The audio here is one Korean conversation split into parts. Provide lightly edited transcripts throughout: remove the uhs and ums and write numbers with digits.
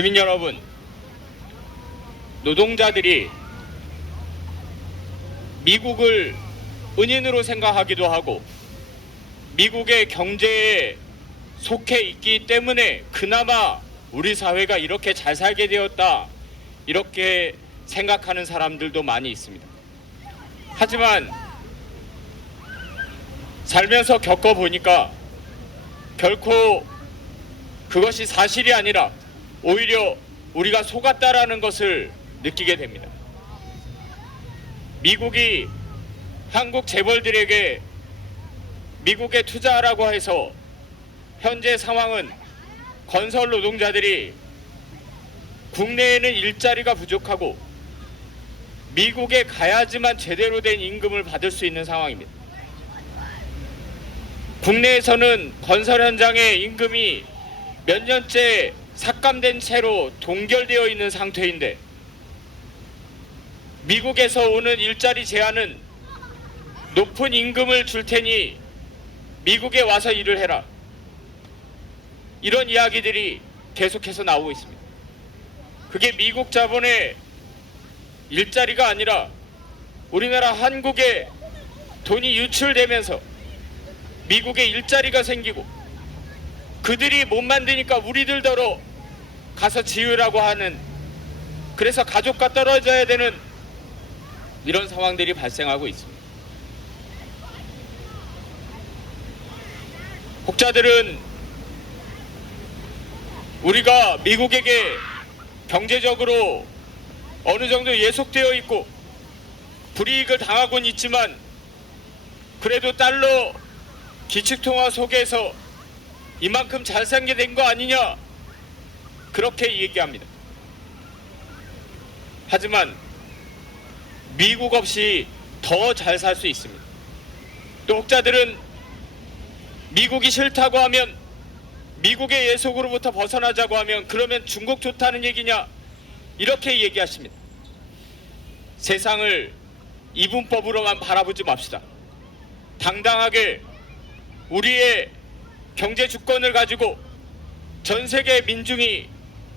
시민 여러분, 노동자들이 미국을 은인으로 생각하기도 하고 미국의 경제에 속해 있기 때문에 그나마 우리 사회가 이렇게 잘 살게 되었다, 이렇게 생각하는 사람들도 많이 있습니다. 하지만 살면서 겪어보니까 결코 그것이 사실이 아니라 오히려 우리가 속았다라는 것을 느끼게 됩니다. 미국이 한국 재벌들에게 미국에 투자하라고 해서 현재 상황은 건설 노동자들이 국내에는 일자리가 부족하고 미국에 가야지만 제대로 된 임금을 받을 수 있는 상황입니다. 국내에서는 건설 현장의 임금이 몇 년째 삭감된 채로 동결되어 있는 상태인데 미국에서 오는 일자리 제안은 높은 임금을 줄 테니 미국에 와서 일을 해라, 이런 이야기들이 계속해서 나오고 있습니다. 그게 미국 자본의 일자리가 아니라 우리나라 한국에 돈이 유출되면서 미국에 일자리가 생기고 그들이 못 만드니까 우리들더러 가서 지으라고 하는, 그래서 가족과 떨어져야 되는 이런 상황들이 발생하고 있습니다. 혹자들은 우리가 미국에게 경제적으로 어느 정도 예속되어 있고 불이익을 당하고는 있지만 그래도 달러 기축통화 속에서 이만큼 잘 살게 된 거 아니냐, 그렇게 얘기합니다. 하지만 미국 없이 더 잘 살 수 있습니다. 또 혹자들은 미국이 싫다고 하면, 미국의 예속으로부터 벗어나자고 하면 그러면 중국 좋다는 얘기냐, 이렇게 얘기하십니다. 세상을 이분법으로만 바라보지 맙시다. 당당하게 우리의 경제 주권을 가지고 전 세계 민중이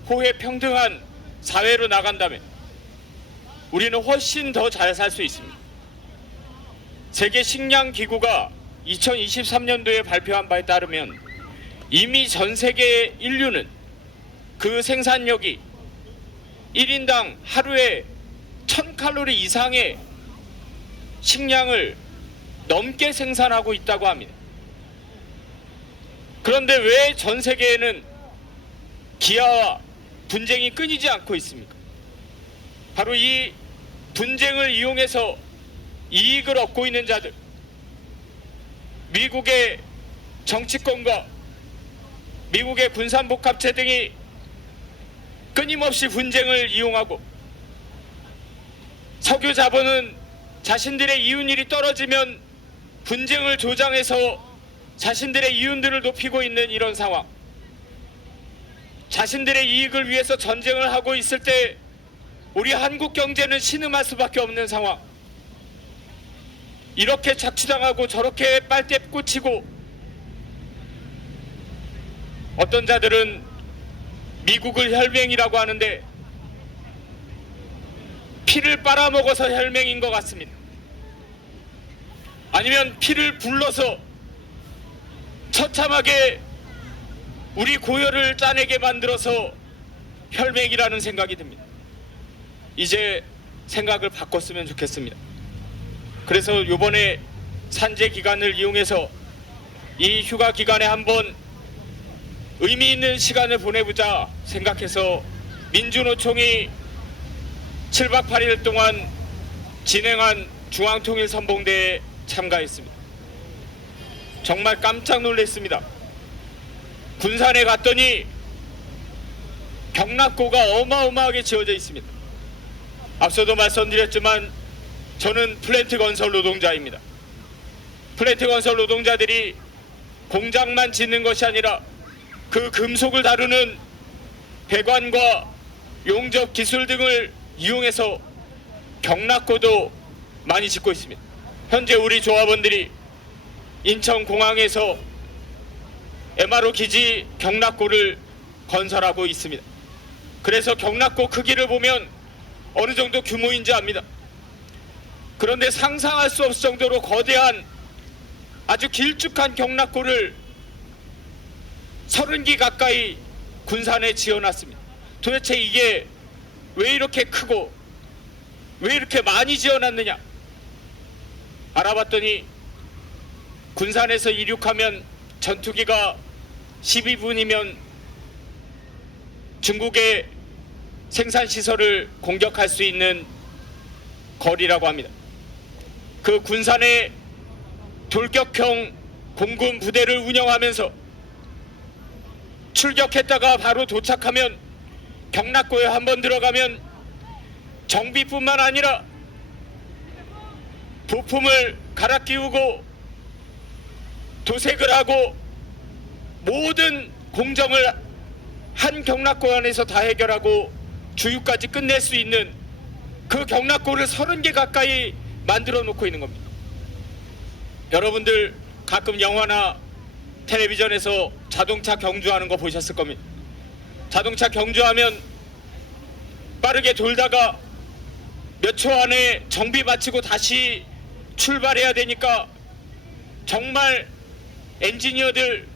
호혜 평등한 사회로 나간다면 우리는 훨씬 더 잘 살 수 있습니다. 세계 식량 기구가 2023년도에 발표한 바에 따르면 이미 전 세계 인류는 그 생산력이 1인당 하루에 1000칼로리 이상의 식량을 넘게 생산하고 있다고 합니다. 그런데 왜 전 세계에는 기아와 분쟁이 끊이지 않고 있습니까? 바로 이 분쟁을 이용해서 이익을 얻고 있는 자들, 미국의 정치권과 미국의 군산복합체 등이 끊임없이 분쟁을 이용하고 석유 자본은 자신들의 이윤율이 떨어지면 분쟁을 조장해서 자신들의 이윤들을 높이고 있는 이런 상황, 자신들의 이익을 위해서 전쟁을 하고 있을 때 우리 한국 경제는 신음할 수밖에 없는 상황, 이렇게 착취당하고 저렇게 빨대 꽂히고, 어떤 자들은 미국을 혈맹이라고 하는데 피를 빨아먹어서 혈맹인 것 같습니다. 아니면 피를 불러서 처참하게 우리 고열을 짜내게 만들어서 혈맹이라는 생각이 듭니다. 이제 생각을 바꿨으면 좋겠습니다. 그래서 이번에 산재 기간을 이용해서 이 휴가 기간에 한번 의미 있는 시간을 보내보자 생각해서 민주노총이 7박 8일 동안 진행한 중앙통일선봉대에 참가했습니다. 정말 깜짝 놀랐습니다. 군산에 갔더니 경락고가 어마어마하게 지어져 있습니다. 앞서도 말씀드렸지만 저는 플랜트 건설 노동자입니다. 플랜트 건설 노동자들이 공장만 짓는 것이 아니라 그 금속을 다루는 배관과 용접 기술 등을 이용해서 경락고도 많이 짓고 있습니다. 현재 우리 조합원들이 인천공항에서 MRO 기지 경락고를 건설하고 있습니다. 그래서 경락고 크기를 보면 어느 정도 규모인지 압니다. 그런데 상상할 수 없을 정도로 거대한 아주 길쭉한 경락고를 30기 가까이 군산에 지어놨습니다. 도대체 이게 왜 이렇게 크고 왜 이렇게 많이 지어놨느냐 알아봤더니 군산에서 이륙하면 전투기가 12분이면 중국의 생산시설을 공격할 수 있는 거리라고 합니다. 그 군산의 돌격형 공군 부대를 운영하면서 출격했다가 바로 도착하면 경락고에 한번 들어가면 정비뿐만 아니라 부품을 갈아 끼우고 도색을 하고 모든 공정을 한 경락고 안에서 다 해결하고 주유까지 끝낼 수 있는 그 경락고를 30개 가까이 만들어 놓고 있는 겁니다. 여러분들 가끔 영화나 텔레비전에서 자동차 경주하는 거 보셨을 겁니다. 자동차 경주하면 빠르게 돌다가 몇 초 안에 정비 마치고 다시 출발해야 되니까 정말 엔지니어들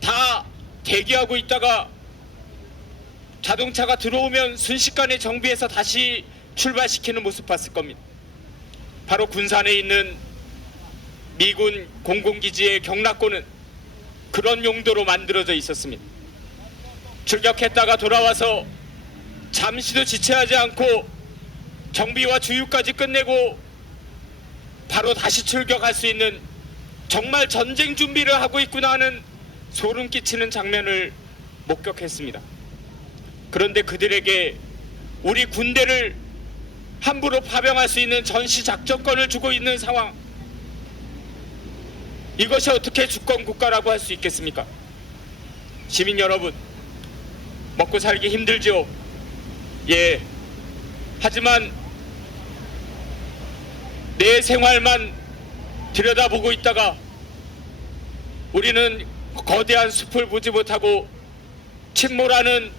다 대기하고 있다가 자동차가 들어오면 순식간에 정비해서 다시 출발시키는 모습 봤을 겁니다. 바로 군산에 있는 미군 공군기지의 경락고는 그런 용도로 만들어져 있었습니다. 출격했다가 돌아와서 잠시도 지체하지 않고 정비와 주유까지 끝내고 바로 다시 출격할 수 있는 정말 전쟁 준비를 하고 있구나 하는 소름 끼치는 장면을 목격했습니다. 그런데 그들에게 우리 군대를 함부로 파병할 수 있는 전시 작전권을 주고 있는 상황, 이것이 어떻게 주권 국가라고 할 수 있겠습니까? 시민 여러분, 먹고 살기 힘들죠? 예. 하지만 내 생활만 들여다보고 있다가 우리는 거대한 숲을 보지 못하고 침몰하는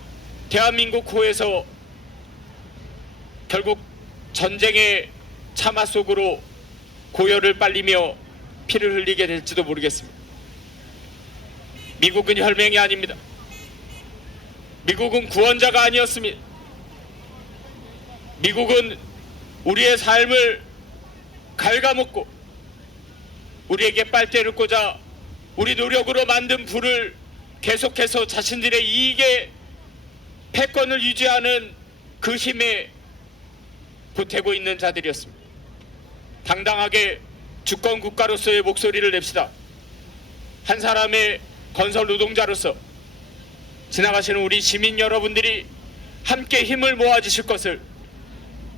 대한민국 호에서 결국 전쟁의 참화 속으로 고열을 빨리며 피를 흘리게 될지도 모르겠습니다. 미국은 혈맹이 아닙니다. 미국은 구원자가 아니었습니다. 미국은 우리의 삶을 갉아먹고 우리에게 빨대를 꽂아 우리 노력으로 만든 불을 계속해서 자신들의 이익에 패권을 유지하는 그 힘에 보태고 있는 자들이었습니다. 당당하게 주권 국가로서의 목소리를 냅시다. 한 사람의 건설 노동자로서 지나가시는 우리 시민 여러분들이 함께 힘을 모아주실 것을,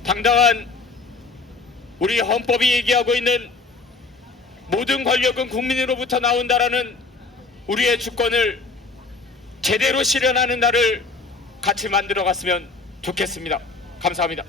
당당한 우리 헌법이 얘기하고 있는 모든 권력은 국민으로부터 나온다라는 우리의 주권을 제대로 실현하는 날을 같이 만들어 갔으면 좋겠습니다. 감사합니다.